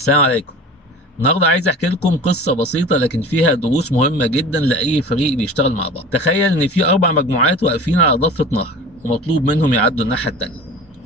السلام عليكم. النهارده عايز احكي لكم قصه بسيطه لكن فيها دروس مهمه جدا لاي فريق بيشتغل مع بعض. تخيل ان في 4 مجموعات واقفين على ضفه نهر ومطلوب منهم يعدوا الناحيه التانيه.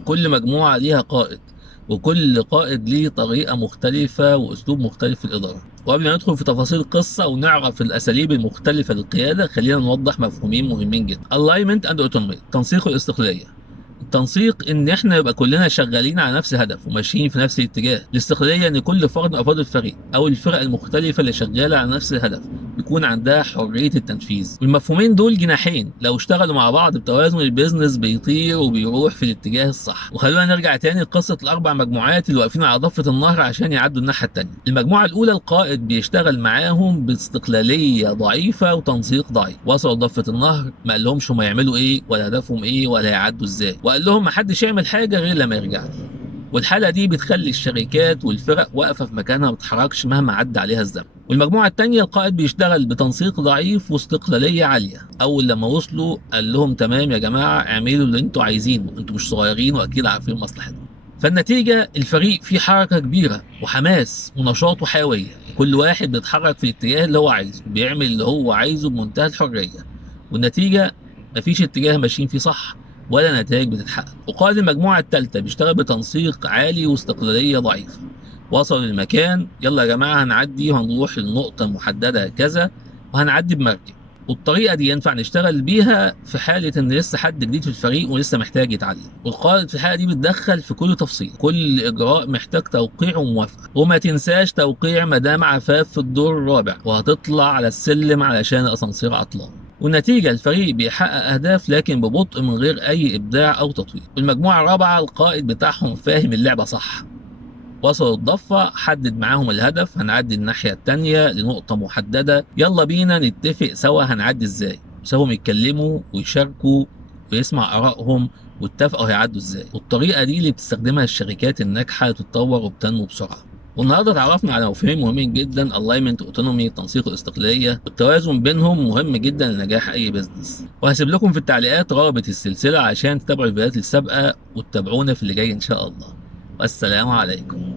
كل مجموعه ليها قائد، وكل قائد ليه طريقه مختلفه واسلوب مختلف في الاداره. وقبل ما ندخل في تفاصيل القصه ونعرف الاساليب المختلفه للقياده، خلينا نوضح مفهومين مهمين جدا: alignment and autonomy، التنسيق والاستقلاليه. التنسيق ان احنا يبقى كلنا شغالين على نفس الهدف وماشيين في نفس الاتجاه. الاستقلاليه ان كل فرد من افراد الفريق او الفرق المختلفه اللي شغاله على نفس الهدف بيكون عندها حريه التنفيذ. والمفهومين دول جناحين لو اشتغلوا مع بعض بتوازن البيزنس بيطير وبيروح في الاتجاه الصح. وخلونا نرجع تاني لقصه ال4 مجموعات اللي واقفين على ضفه النهر عشان يعدوا الناحيه التانيه. المجموعه الاولى القائد بيشتغل معاهم باستقلاليه ضعيفه وتنسيق ضعيف. وصلوا ضفه النهر ما قالهمش هم يعملوا ايه ولا هدفهم ايه ولا هيعدوا ازاي، وقال لهم محدش يعمل حاجه غير لما يرجع. والحاله دي بتخلي الشركات والفرق واقفه في مكانها ما بتتحركش مهما عدى عليها الزمن. والمجموعه الثانيه القائد بيشتغل بتنسيق ضعيف واستقلاليه عاليه. اول لما وصلوا قال لهم تمام يا جماعه اعملوا اللي انتوا عايزينه، انتوا مش صغيرين واكيد عارفين مصلحتكم. فالنتيجه الفريق فيه حركه كبيره وحماس ونشاط وحيويه، كل واحد بيتحرك في الاتجاه اللي هو عايزه وبيعمل اللي هو عايزه بمنتهى الحريه. والنتيجه مفيش اتجاه ماشيين فيه صح ولا نتائج بتتحقق. وقائد المجموعة الثالثة بيشتغل بتنسيق عالي واستقلالية ضعيفة. وصلوا للمكان، يلا يا جماعة هنعدي وهنروح للنقطة محددة كذا وهنعدي بمركب. والطريقة دي ينفع نشتغل بيها في حالة إن لسه حد جديد في الفريق ولسه محتاج يتعلم. والقائد في الحالة دي بيتدخل في كل تفصيل، كل إجراء محتاج توقيع وموافقة. وما تنساش توقيع مدام عفاف في الدور الرابع وهتطلع على السلم علشان الأسانسير عطلان. والنتيجة الفريق بيحقق أهداف لكن ببطء من غير أي إبداع أو تطوير. المجموعة الرابعة القائد بتاعهم فاهم اللعبة صح. وصلوا الضفة، حدد معاهم الهدف، هنعدي الناحية التانية لنقطة محددة، يلا بينا نتفق سوا هنعدي ازاي. سابهم يتكلموا ويشاركوا ويسمع آرائهم واتفقوا هيعدوا ازاي. والطريقة دي اللي بتستخدمها الشركات الناجحة تتطور وبتنمو بسرعة. والنهارده اتعرفنا على مفاهيم مهمين جدا: alignment autonomy، التنسيق والاستقلاليه. والتوازن بينهم مهم جدا لنجاح اي بزنس. وهسيب لكم في التعليقات رابط السلسله عشان تتابعوا الفيديوهات السابقه وتتابعونا في اللي جاي ان شاء الله. والسلام عليكم.